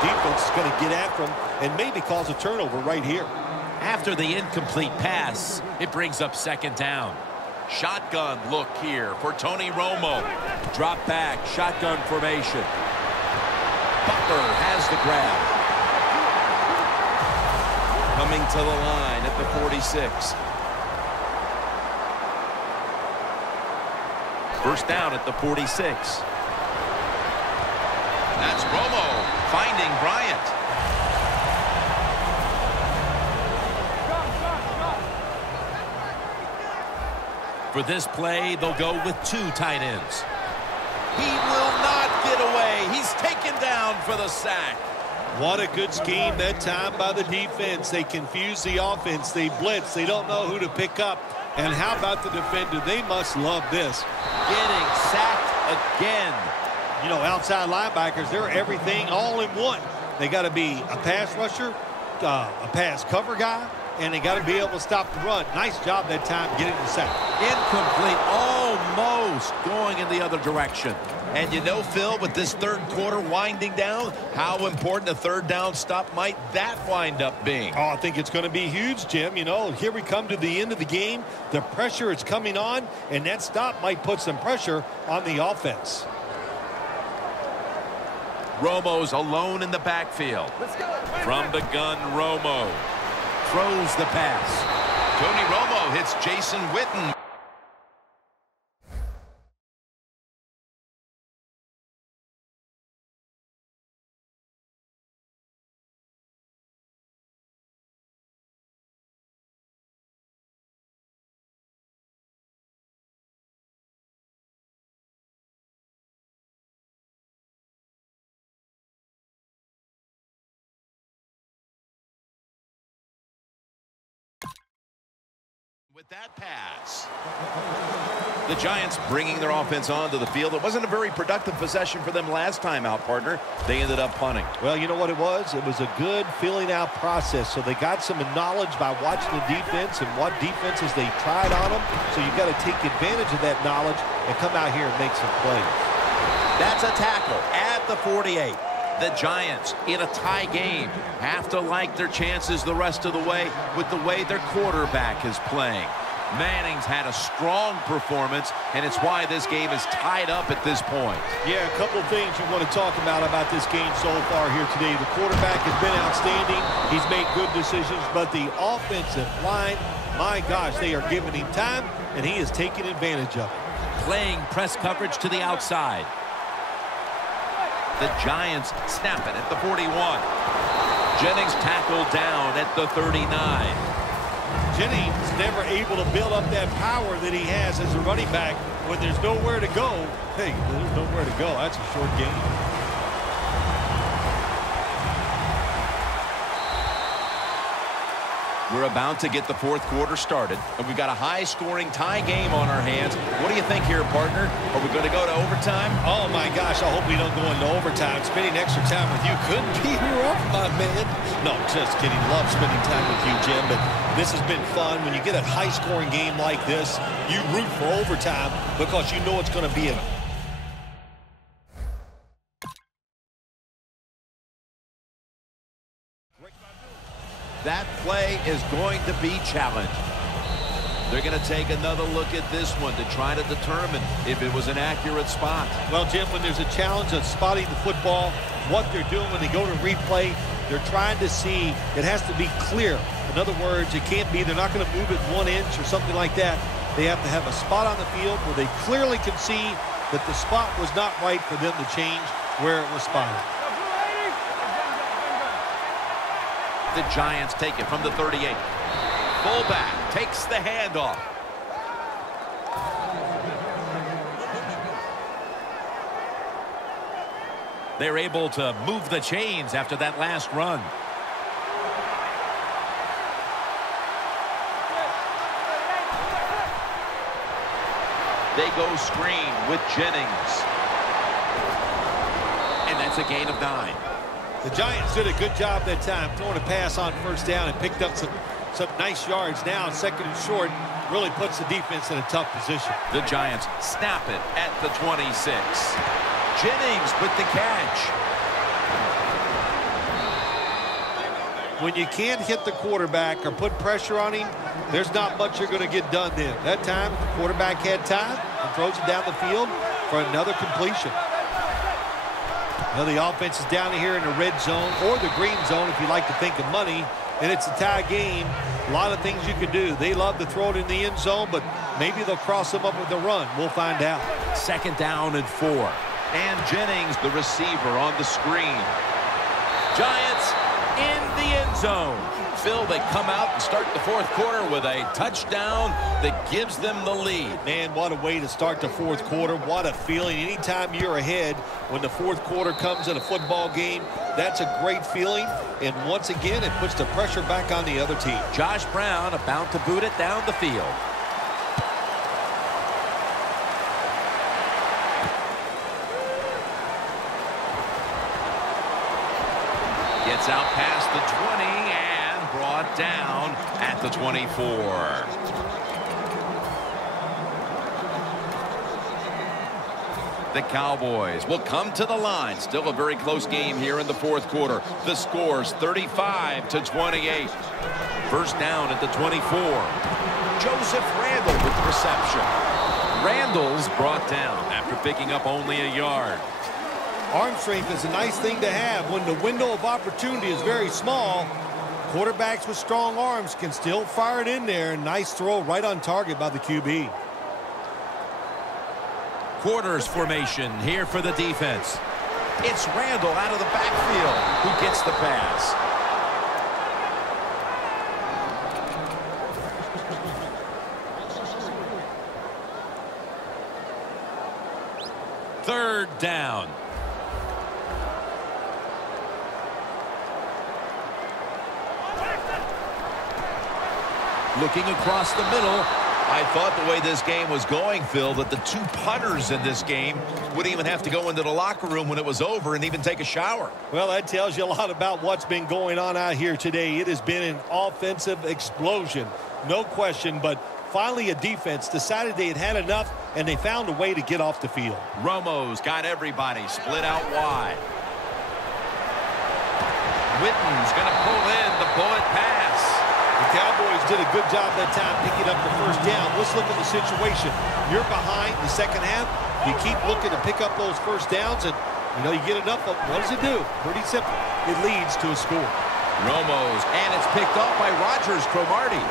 defense is going to get after him and maybe cause a turnover right here. After the incomplete pass, it brings up second down. Shotgun look here for Tony Romo. Drop back, shotgun formation. Butler has the grab. Coming to the line at the 46. First down at the 46. That's Romo finding Bryant. For this play, they'll go with two tight ends. He will not get away. He's taken down for the sack. What a good scheme that time by the defense. They confuse the offense. They blitz. They don't know who to pick up. And how about the defender? They must love this. Getting sacked again. You know, outside linebackers, they're everything all in one. They got to be a pass rusher, a pass cover guy, and they got to be able to stop the run. Nice job that time getting the sack. Incomplete, almost going in the other direction. And you know, Phil, with this third quarter winding down, how important a third down stop might that wind up being? Oh, I think it's going to be huge, Jim. You know, here we come to the end of the game. The pressure is coming on, and that stop might put some pressure on the offense. Romo's alone in the backfield. From the gun, Romo throws the pass. Tony Romo hits Jason Witten. With that pass, the Giants bringing their offense onto the field. It wasn't a very productive possession for them last time out, partner. They ended up punting. Well, you know what it was? It was a good filling out process. So they got some knowledge by watching the defense and what defenses they tried on them. So you've got to take advantage of that knowledge and come out here and make some plays. That's a tackle at the 48. The Giants, in a tie game, have to like their chances the rest of the way with the way their quarterback is playing. Manning's had a strong performance, and it's why this game is tied up at this point. Yeah, a couple of things you want to talk about this game so far here today. The quarterback has been outstanding. He's made good decisions, but the offensive line, my gosh, they are giving him time, and he is taking advantage of it. Playing press coverage to the outside. The Giants snap it at the 41. Jennings tackled down at the 39. Jennings never able to build up that power that he has as a running back. When there's nowhere to go, hey, there's nowhere to go. That's a short game. We're about to get the fourth quarter started, and we've got a high-scoring tie game on our hands. What do you think here, partner? Are we going to go to overtime? Oh, my gosh, I hope we don't go into overtime. Spending extra time with you couldn't be rough, my man. No, just kidding. Love spending time with you, Jim, but this has been fun. When you get a high-scoring game like this, you root for overtime because you know it's going to be a that play is going to be challenged. They're going to take another look at this one to try to determine if it was an accurate spot. Well, Jim, when there's a challenge of spotting the football, what they're doing when they go to replay, they're trying to see, it has to be clear. In other words, it can't be, they're not going to move it 1 inch or something like that. They have to have a spot on the field where they clearly can see that the spot was not right for them to change where it was spotted. The Giants take it from the 38. Fullback takes the handoff. They're able to move the chains after that last run. They go screen with Jennings. And that's a gain of 9. The Giants did a good job that time throwing a pass on first down and picked up some nice yards. Now second and short really puts the defense in a tough position. The Giants snap it at the 26. Jennings with the catch. when you can't hit the quarterback or put pressure on him, there's not much you're going to get done then. That time, the quarterback had time and throws it down the field for another completion. Now the offense is down here in the red zone or the green zone if you like to think of money, and it's a tie game. A lot of things you can do. They love to throw it in the end zone, but maybe they'll cross them up with a run. We'll find out. 2nd down and 4. And Jennings, the receiver, on the screen. Giants in the end zone. Phil, they come out and start the 4th quarter with a touchdown that gives them the lead. Man, what a way to start the 4th quarter. What a feeling. Anytime you're ahead when the 4th quarter comes in a football game, that's a great feeling. And once again, it puts the pressure back on the other team. Josh Brown about to boot it down the field. Gets out past the 20 and brought down at the 24. The Cowboys will come to the line. Still a very close game here in the 4th quarter. The score's 35-28. 1st down at the 24. Joseph Randle with the reception. Randle's brought down after picking up only a yard. Arm strength is a nice thing to have when the window of opportunity is very small. Quarterbacks with strong arms can still fire it in there. Nice throw right on target by the QB. Quarters formation here for the defense. It's Randle out of the backfield who gets the pass. Third down. Looking across the middle. I thought the way this game was going, Phil, that the 2 punters in this game wouldn't even have to go into the locker room when it was over and even take a shower. Well, that tells you a lot about what's been going on out here today. It has been an offensive explosion, no question, but finally a defense decided they had enough and they found a way to get off the field. Romo's got everybody split out wide. Witten's going to pull in the bullet pass. The Cowboys did a good job that time picking up the 1st down. Let's look at the situation. You're behind the 2nd half. You keep looking to pick up those 1st downs, and, you get enough of what does it do? Pretty simple. It leads to a score. Romo's, and it's picked up by Rogers Cromartie.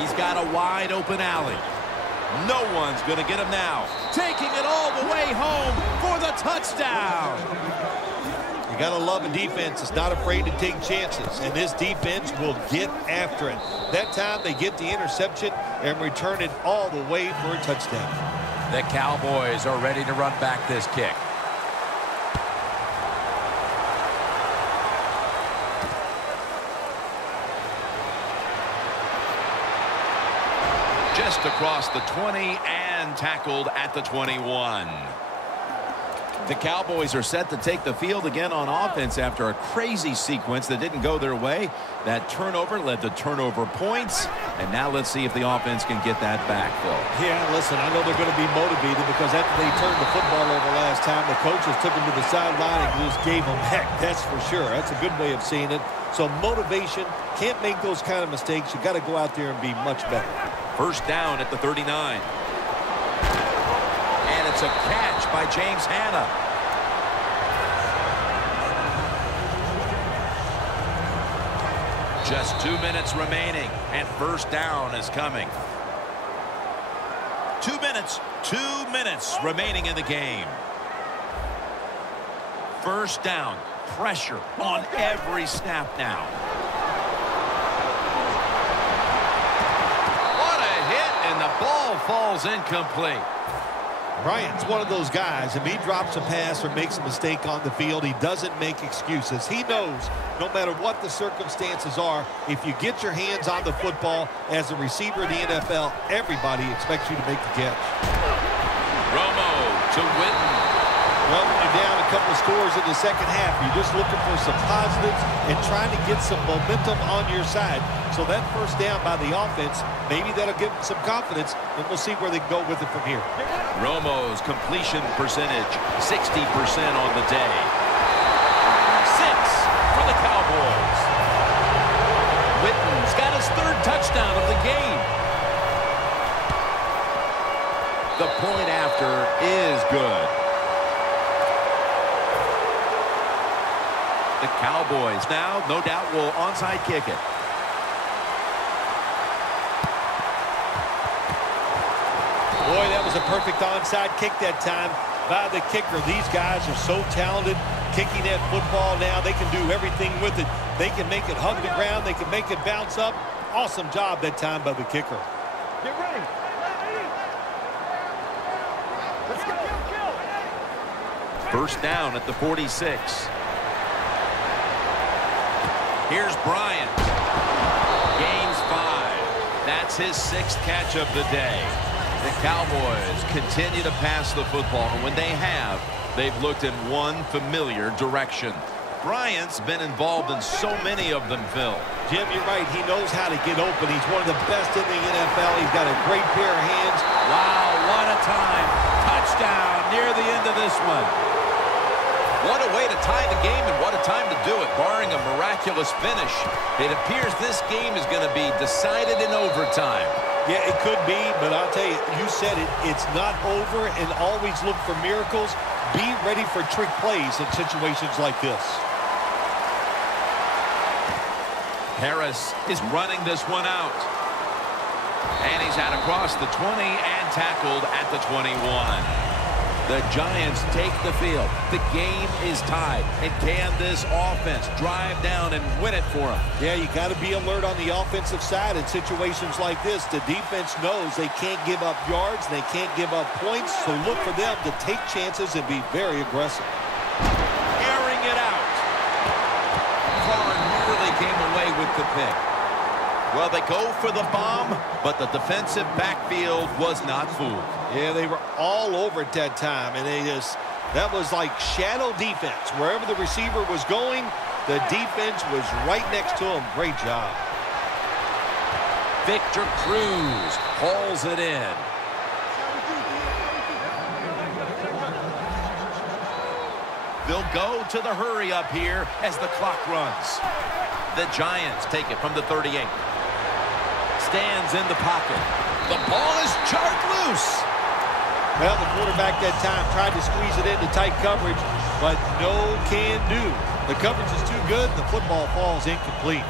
He's got a wide open alley. No one's going to get him now. Taking it all the way home for the touchdown. You got to love a defense that's not afraid to take chances, and this defense will get after it. That time they get the interception and return it all the way for a touchdown. The Cowboys are ready to run back this kick. Just across the 20 and tackled at the 21. The Cowboys are set to take the field again on offense after a crazy sequence that didn't go their way. That turnover led to turnover points. And now let's see if the offense can get that back, Phil. Yeah, listen, I know they're going to be motivated because after they turned the football over last time, the coaches took them to the sideline and just gave them heck. That's for sure. That's a good way of seeing it. So motivation, can't make those kind of mistakes. You got to go out there and be much better. 1st down at the 39. And it's a catch by James Hanna. Just 2 minutes remaining, and 1st down is coming. 2 minutes remaining in the game. 1st down, pressure on every snap now. What a hit, and the ball falls incomplete. Bryant's one of those guys. If he drops a pass or makes a mistake on the field, he doesn't make excuses. He knows no matter what the circumstances are, if you get your hands on the football as a receiver in the NFL, everybody expects you to make the catch. Romo to Witten. Well, when you're down a couple of scores in the 2nd half, you're just looking for some positives and trying to get some momentum on your side. So that 1st down by the offense, maybe that'll give them some confidence, and we'll see where they can go with it from here. Romo's completion percentage, 60% on the day. 6 for the Cowboys. The point after is good. The Cowboys now, no doubt, will onside kick it. Boy, that was a perfect onside kick that time by the kicker. These guys are so talented kicking that football now. They can do everything with it. They can make it hug the ground. They can make it bounce up. Awesome job that time by the kicker. Get ready. Let's go. First down at the 46. Here's Bryant. Gains 5. That's his 6th catch of the day. The Cowboys continue to pass the football, and when they have, they've looked in one familiar direction. Bryant's been involved in so many of them, Phil. Jim, you're right. He knows how to get open. He's one of the best in the NFL. He's got a great pair of hands. Wow, what a time. Touchdown near the end of this one. What a way to tie the game, and what a time to do it, barring a miraculous finish. It appears this game is going to be decided in overtime. Yeah, it could be, but I'll tell you, you said it, it's not over, and always look for miracles. Be ready for trick plays in situations like this. Harris is running this one out. And he's out across the 20 and tackled at the 21. The Giants take the field. The game is tied. And can this offense drive down and win it for them? Yeah, you got to be alert on the offensive side in situations like this. The defense knows they can't give up yards. They can't give up points. So look for them to take chances and be very aggressive. Airing it out. Carr nearly came away with the pick. Well, they go for the bomb, but the defensive backfield was not fooled. Yeah, they were all over at that time, and that was like shadow defense. Wherever the receiver was going, the defense was right next to him. Great job. Victor Cruz hauls it in. They'll go to the hurry up here as the clock runs. The Giants take it from the 38. Stands in the pocket. The ball is jarred loose. Well, the quarterback that time tried to squeeze it into tight coverage, but no can do. The coverage is too good. The football falls incomplete.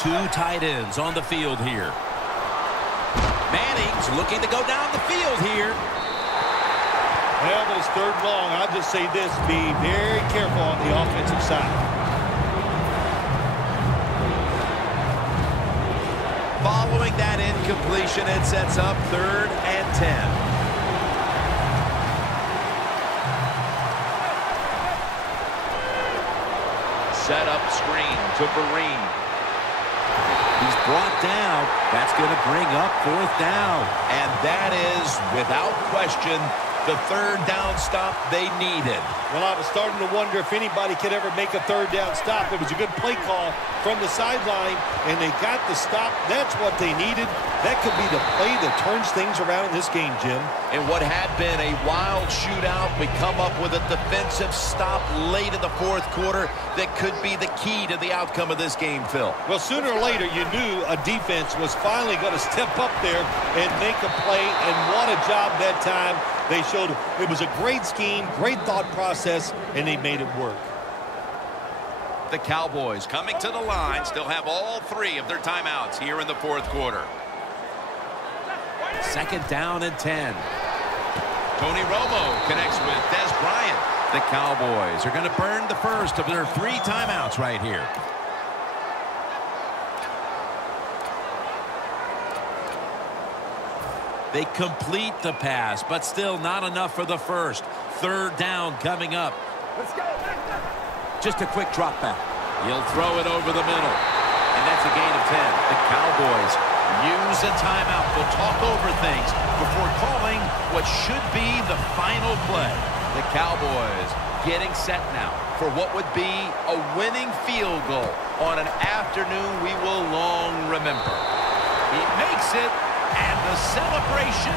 Two tight ends on the field here. Manning's looking to go down the field here. Well, but it's 3rd and long. I'll just say this, be very careful on the offensive side. Following that incompletion, it sets up 3rd and 10. Set up screen to Vereen. He's brought down. That's going to bring up 4th down. And that is, without question, the 3rd down stop they needed. Well, I was starting to wonder if anybody could ever make a 3rd down stop. It was a good play call from the sideline, and they got the stop. That's what they needed. That could be the play that turns things around in this game, Jim. In what had been a wild shootout, we come up with a defensive stop late in the 4th quarter that could be the key to the outcome of this game, Phil. Well, sooner or later, you knew a defense was finally going to step up there and make a play, and what a job that time. They showed it was a great scheme, great thought process, and they made it work. The Cowboys coming to the line, still have all 3 of their timeouts here in the 4th quarter. 2nd down and 10. Tony Romo connects with Des Bryant. The Cowboys are going to burn the first of their 3 timeouts right here. They complete the pass, but still not enough for the first. 3rd down coming up. Let's go. Just a quick drop back. He'll throw it over the middle. And that's a gain of 10. The Cowboys use a timeout. They'll talk over things before calling what should be the final play. The Cowboys getting set now for what would be a winning field goal on an afternoon we will long remember. He makes it. And the celebration